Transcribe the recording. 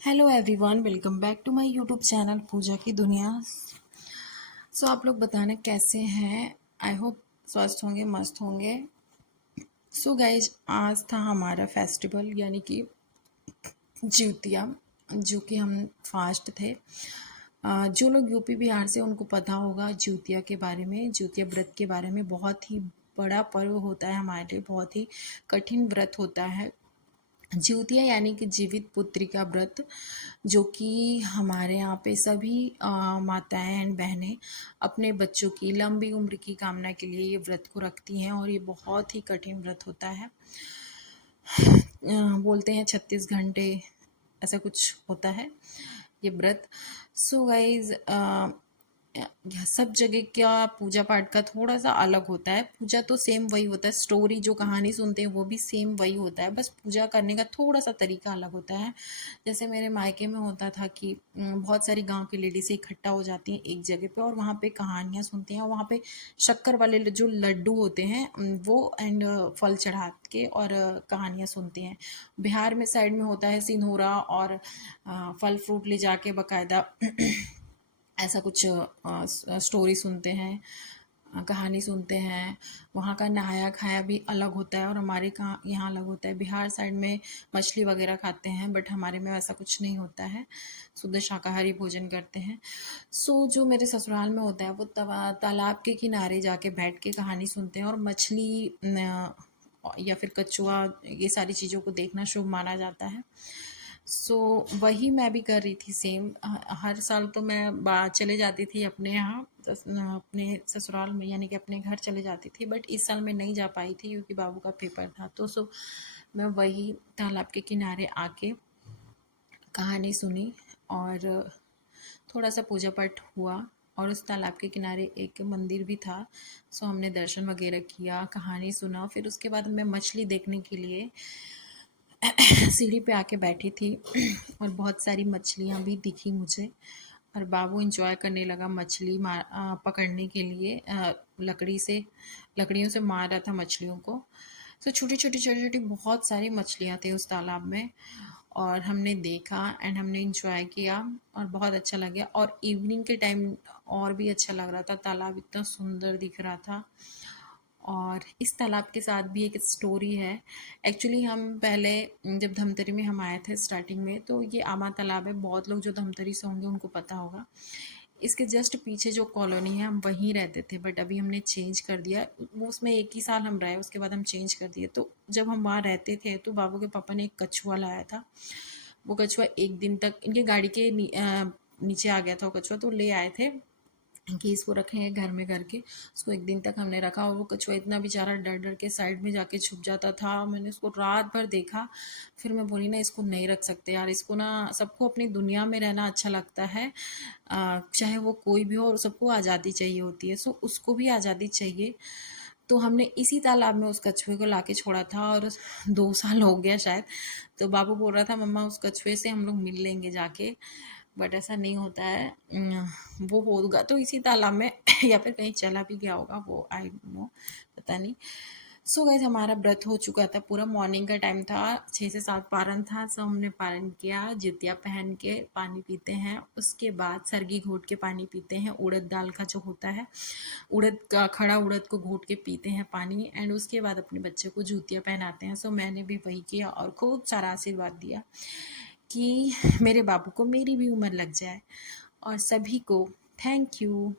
Hello everyone, welcome back to my YouTube channel Pooja की दुनिया। आप लोग बताना कैसे हैं। आई होप स्वस्थ होंगे, मस्त होंगे। गाइज, आज था हमारा फेस्टिवल यानी कि जिउतिया, जो कि हम फास्ट थे। जो लोग यूपी बिहार से उनको पता होगा जिउतिया के बारे में, जिउतिया व्रत के बारे में। बहुत ही बड़ा पर्व होता है हमारे लिए, बहुत ही कठिन व्रत होता है जिउतिया यानी कि जीवित पुत्री का व्रत, जो कि हमारे यहाँ पे सभी माताएं एंड बहनें अपने बच्चों की लंबी उम्र की कामना के लिए ये व्रत को रखती हैं। और ये बहुत ही कठिन व्रत होता है। बोलते हैं 36 घंटे ऐसा कुछ होता है ये व्रत। गाइज, सब जगह का पूजा पाठ का थोड़ा सा अलग होता है। पूजा तो सेम वही होता है, स्टोरी जो कहानी सुनते हैं वो भी सेम वही होता है, बस पूजा करने का थोड़ा सा तरीका अलग होता है। जैसे मेरे मायके में होता था कि बहुत सारी गांव की लेडीज इकट्ठा हो जाती हैं एक जगह पे और वहाँ पे कहानियाँ सुनती हैं। और वहाँ पे शक्कर वाले जो लड्डू होते हैं वो एंड फल चढ़ा के और कहानियाँ सुनती हैं। बिहार में साइड में होता है सिंधूरा और फल फ्रूट ले जाके बकायदा ऐसा कुछ स्टोरी सुनते हैं, कहानी सुनते हैं। वहाँ का नहाया खाया भी अलग होता है और हमारे कहाँ यहाँ अलग होता है। बिहार साइड में मछली वगैरह खाते हैं, बट हमारे में वैसा कुछ नहीं होता है, शुद्ध शाकाहारी भोजन करते हैं। जो मेरे ससुराल में होता है वो तालाब के किनारे जाके बैठ के कहानी सुनते हैं और मछली या फिर कछुआ, ये सारी चीज़ों को देखना शुभ माना जाता है। वही मैं भी कर रही थी सेम। हर साल तो मैं चले जाती थी अपने यहाँ, अपने ससुराल में यानी कि अपने घर चले जाती थी, बट इस साल मैं नहीं जा पाई थी क्योंकि बाबू का पेपर था। मैं वही तालाब के किनारे आके कहानी सुनी और थोड़ा सा पूजा पाठ हुआ। और उस तालाब के किनारे एक मंदिर भी था, हमने दर्शन वगैरह किया, कहानी सुना। फिर उसके बाद मैं मछली देखने के लिए सीढ़ी पे आके बैठी थी और बहुत सारी मछलियाँ भी दिखी मुझे। और बाबू इंजॉय करने लगा मछली पकड़ने के लिए, लकड़ियों से मार रहा था मछलियों को। छोटी छोटी छोटी छोटी बहुत सारी मछलियाँ थी उस तालाब में और हमने देखा एंड हमने इंजॉय किया और बहुत अच्छा लगा। और इवनिंग के टाइम और भी अच्छा लग रहा था, तालाब इतना सुंदर दिख रहा था। और इस तालाब के साथ भी एक स्टोरी है। एक्चुअली हम पहले जब धमतरी में हम आए थे स्टार्टिंग में, तो ये आमा तालाब है। बहुत लोग जो धमतरी से होंगे उनको पता होगा। इसके जस्ट पीछे जो कॉलोनी है हम वहीं रहते थे, बट अभी हमने चेंज कर दिया। वो उसमें एक ही साल हम रहे, उसके बाद हम चेंज कर दिए। तो जब हम वहाँ रहते थे तो बाबू के पापा ने एक कछुआ लाया था। वो कछुआ एक दिन तक इनके गाड़ी के नीचे आ गया था। वो कछुआ तो ले आए थे कि इसको रखेंगे घर में करके। उसको एक दिन तक हमने रखा और वो कछुआ इतना बेचारा डर डर के साइड में जाके छुप जाता था। मैंने उसको रात भर देखा। फिर मैं बोली ना, इसको नहीं रख सकते यार, इसको ना, सबको अपनी दुनिया में रहना अच्छा लगता है, चाहे वो कोई भी हो, और सबको आज़ादी चाहिए होती है। उसको भी आज़ादी चाहिए। तो हमने इसी तालाब में उस कछुए को लाके छोड़ा था और 2 साल हो गया शायद। तो बाबू बोल रहा था मम्मा उस कछुए से हम लोग मिल लेंगे जाके, बट ऐसा नहीं होता है। वो होगा तो इसी तालाब में या फिर कहीं चला भी गया होगा, वो आई नो, पता नहीं। गाइस, हमारा व्रत हो चुका था पूरा। मॉर्निंग का टाइम था, 6 से 7 पारण था। हमने पारण किया, जितिया पहन के पानी पीते हैं। उसके बाद सरगी घोट के पानी पीते हैं, उड़द दाल का जो होता है, उड़द का खड़ा उड़द को घोट के पीते हैं पानी। एंड उसके बाद अपने बच्चे को जूतियाँ पहनाते हैं। मैंने भी वही किया और खूब सारा आशीर्वाद दिया कि मेरे बाबू को मेरी भी उम्र लग जाए। और सभी को थैंक यू।